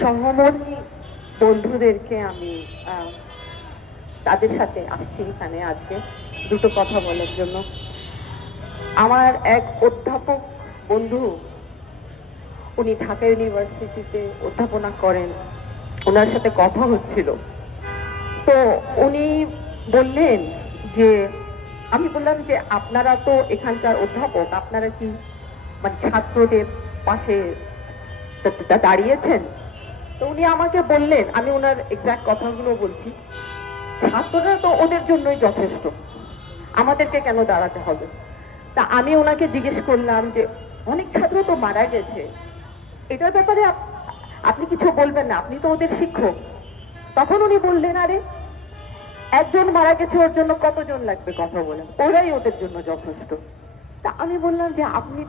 সহমর্মী বন্ধুদেরকে আমি তাদের সাথে আসছি এখানে আজকে দুটো কথা বলার জন্য। আমার এক অধ্যাপক বন্ধু, উনি ঢাকা ইউনিভার্সিটিতে অধ্যাপনা করেন, ওনার সাথে কথা হচ্ছিল। তো উনি বললেন যে, আমি বললাম যে আপনারা তো এখানকার অধ্যাপক, আপনারা কি মানে ছাত্রদের পাশে দাঁড়িয়েছেন? তো উনি আমাকে বললেন, আমি ওনার এক্সাক্ট কথাগুলো বলছি, ছাত্ররা তো ওদের জন্যই যথেষ্ট। আমাদেরকে কেন দাঁড়াতে হবে? তা আমি ওনাকে জিজ্ঞেস করলাম যে, অনেক ছাত্র তো মারা গেছে। এটার ব্যাপারে আপনি কিছু বলবেন না, আপনি তো ওদের শিক্ষক। তখন উনি বললেন, আরে, একজন মারা গেছে, ওর জন্য কতজন লাগবে কথা বলেন? ওরাই ওদের জন্য যথেষ্ট। তা আমি বললাম যে, আপনি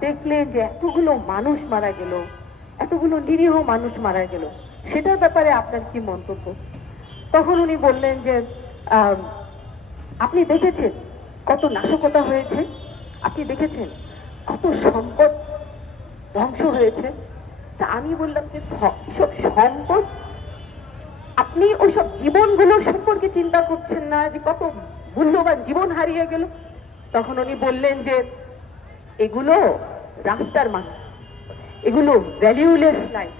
দেখলেন যে এতগুলো মানুষ মারা গেল। এতগুলো নিরীহ মানুষ মারা গেল। সেটার ব্যাপারে আপনার কি মন্তব্য? তখন উনি বললেন যে আপনি দেখেছেন কত নাশকতা হয়েছে? আপনি দেখেছেন কত সম্পদ ধ্বংস হয়েছে? তা আমি বললাম যে সব সম্পদ আপনি ওইসব জীবনগুলো সম্পর্কে চিন্তা করছেন না যে কত মূল্যবান জীবন হারিয়ে গেল? তখন উনি বললেন যে, এগুলো রাস্তার মানুষ। এগুলো ভ্যালিউলেস লাইফ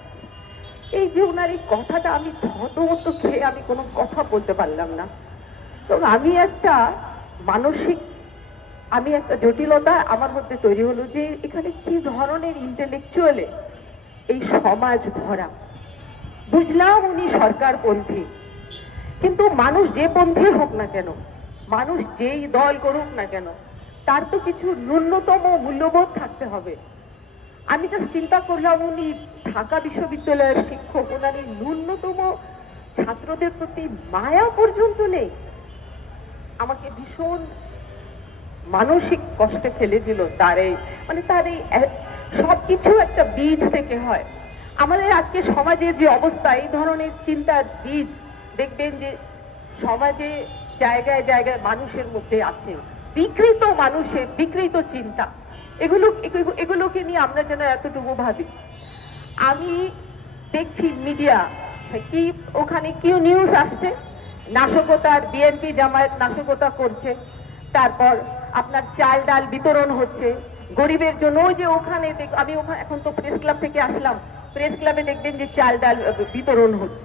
এই যে ওনার এই কথাটা আমি থতমত খেয়ে আমি কোনো কথা বলতে পারলাম না। তো আমি একটা মানসিক, আমি একটা জটিলতা আমার মধ্যে তৈরি হলো যে এখানে কি ধরনের ইন্টেলেকচুয়ালে এই সমাজ ভরা। বুঝলাম উনি সরকারপন্থী, কিন্তু মানুষ যে পন্থী হোক না কেন, মানুষ যেই দল করুক না কেন, তার তো কিছু ন্যূনতম মূল্যবোধ থাকতে হবে। আমি জাস্ট চিন্তা করলাম, উনি ঢাকা বিশ্ববিদ্যালয়ের শিক্ষক ওনার ন্যূনতম ছাত্রদের প্রতি মায়া পর্যন্ত নেই। আমাকে ভীষণ মানসিক কষ্টে ফেলে দিল তার এই মানে তার এই সব কিছু একটা বীজ থেকে হয়। আমাদের আজকে সমাজে যে অবস্থা, এই ধরনের চিন্তার বীজ, দেখবেন যে সমাজে জায়গায় জায়গায় মানুষের মধ্যে আছে বিকৃত মানুষের বিকৃত চিন্তা। এগুলো, এগুলো- এগুলোকে নিয়ে আমরা যেন এতটুকু ভাবি। আমি দেখছি মিডিয়া, কি ওখানে কি নিউজ আসছে? নাশকতার বিএনপি জামায়াত নাশকতা করছে, তারপর আপনার চাল ডাল বিতরণ হচ্ছে, গরিবের জন্য ওই যে ওখানে আমি ওখানে এখন তো প্রেস ক্লাব থেকে আসলাম প্রেস ক্লাবে দেখবেন যে চাল ডাল বিতরণ হচ্ছে।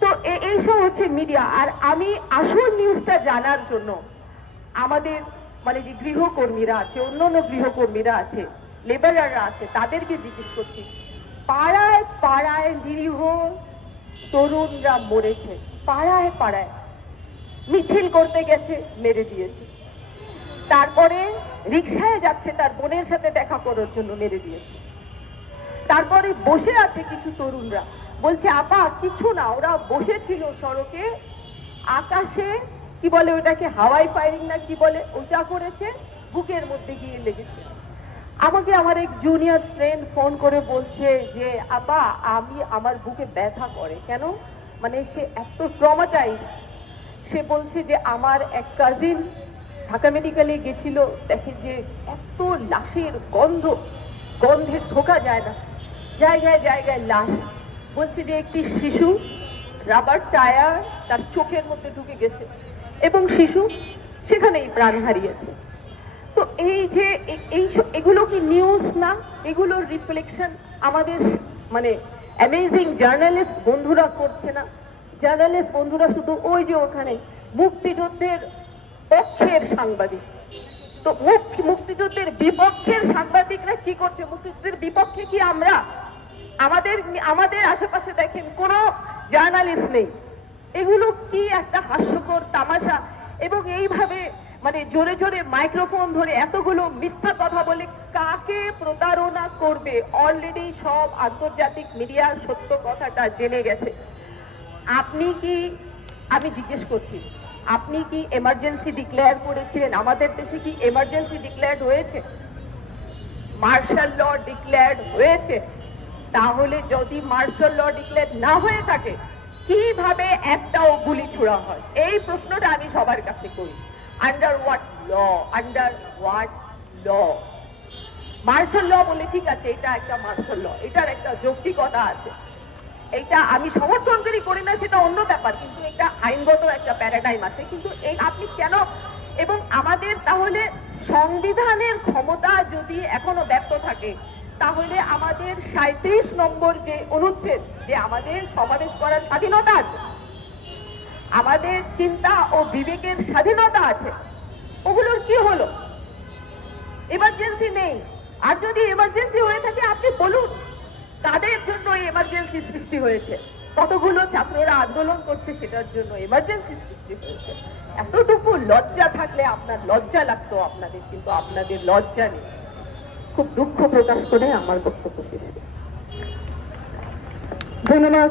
তো এইসব হচ্ছে মিডিয়া আর আমি আসল নিউজটা জানার জন্য আমাদের মানে যে গৃহকর্মীরা আছে, অন্য অন্য গৃহকর্মীরা আছে লেবারাররা আছে, তাদেরকে জিজ্ঞেস করছি, পাড়ায় পাড়ায় নিরীহ তরুণরা মরেছে, পাড়ায় পাড়ায় মিছিল করতে গেছে, মেরে দিয়েছে। তারপরে রিক্সায় যাচ্ছে, তার বোনের সাথে দেখা করার জন্য মেরে দিয়েছে। তারপরে বসে আছে কিছু তরুণরা, বলছে, আপা, কিছু না, ওরা বসেছিল সড়কে, আকাশে কি বলে ওটাকে? হাওয়াই ফায়ারিং না কি বলে? ওটা করেছে, বুকের মধ্যে গিয়ে লেগেছে। আমাকে আমার এক জুনিয়র ফ্রেন্ড ফোন করে বলছে যে, আপা, আমি আমার বুকে ব্যথা করে। কেন? মানে সে এত ট্রমাটাইজ সে বলছে যে, আমার এক কাজিন ঢাকা মেডিকেলে গেছিল। দেখে যে এত লাশের গন্ধ। গন্ধে ঢোকা যায় না। জায়গায় জায়গায় লাশ। বলছে যে, একটি শিশু রাবার টায়ার তার চোখের মধ্যে ঢুকে গেছে। এবং শিশু সেখানেই প্রাণ হারিয়েছে। তো এই যে এই এগুলো কি নিউজ না? এগুলোর রিফ্লেকশন আমাদের মানে অ্যামেজিং জার্নালিস্ট বন্ধুরা করছে না? জার্নালিস্ট বন্ধুরা শুধু ওই যে ওখানে মুক্তিযুদ্ধের পক্ষের সাংবাদিক। তো মুক্তিযুদ্ধের বিপক্ষের সাংবাদিকরা কি করছে? মুক্তিযুদ্ধের বিপক্ষে কি আমরা? আমাদের আমাদের আশেপাশে দেখেন কোনো জার্নালিস্ট নেই। এগুলো কি একটা হাস্যকর তামাশা? এবং এইভাবে মানে জোরে জোরে মাইক্রোফোন ধরে এতগুলো মিথ্যা কথা বলে কাকে প্রতারণা করবে? অলরেডি সব আন্তর্জাতিক মিডিয়ার সত্য কথাটা জেনে গেছে। আপনি কি, আমি জিজ্ঞেস করছি, আপনি কি এমার্জেন্সি ডিক্লেয়ার করেছিলেন আমাদের দেশে কি এমার্জেন্সি ডিক্লেয়ার্ড হয়েছে? মার্শাল ল ডিক্লেয়ার্ড হয়েছে। তাহলে যদি মার্শাল ল ডিক্লেয়ার না হয়ে থাকে কীভাবে একটাও গুলি ছোড়া হয়? এই প্রশ্নটা আমি সবার কাছে করি। Under what law under what law martial law বলে ঠিক আছে, এটা একটা মার্শাল ল এটার একটা যৌক্তিকতা আছে। এইটা আমি সমর্থন করি করি না, সেটা অন্য ব্যাপার, কিন্তু এটা আইনগত একটা প্যারাডাইম আছে। কিন্তু এই আপনি কেন? এবং আমাদের তাহলে সংবিধানের ক্ষমতা যদি এখনও ব্যর্থ থাকে তাহলে আমাদের সাঁত্রিশ নম্বর যে অনুচ্ছেদ, যে আমাদের সমাবেশ করার স্বাধীনতা আছে, আমাদের চিন্তা ও বিবেকের স্বাধীনতা আছে, ওগুলোর কি হলো? এমার্জেন্সি নেই। আর যদি এমার্জেন্সি হয়ে থাকে, আপনি বলুন, কাদের জন্য এমার্জেন্সি সৃষ্টি হয়েছে? কতগুলো ছাত্ররা আন্দোলন করছে, সেটার জন্য এমার্জেন্সি সৃষ্টি হয়েছে। এতটুকু লজ্জা থাকলে আপনার লজ্জা লাগতো আপনাদের, কিন্তু আপনাদের লজ্জা নেই। খুব দুঃখ প্রকাশ করে আমার বক্তব্য শেষ। ধন্যবাদ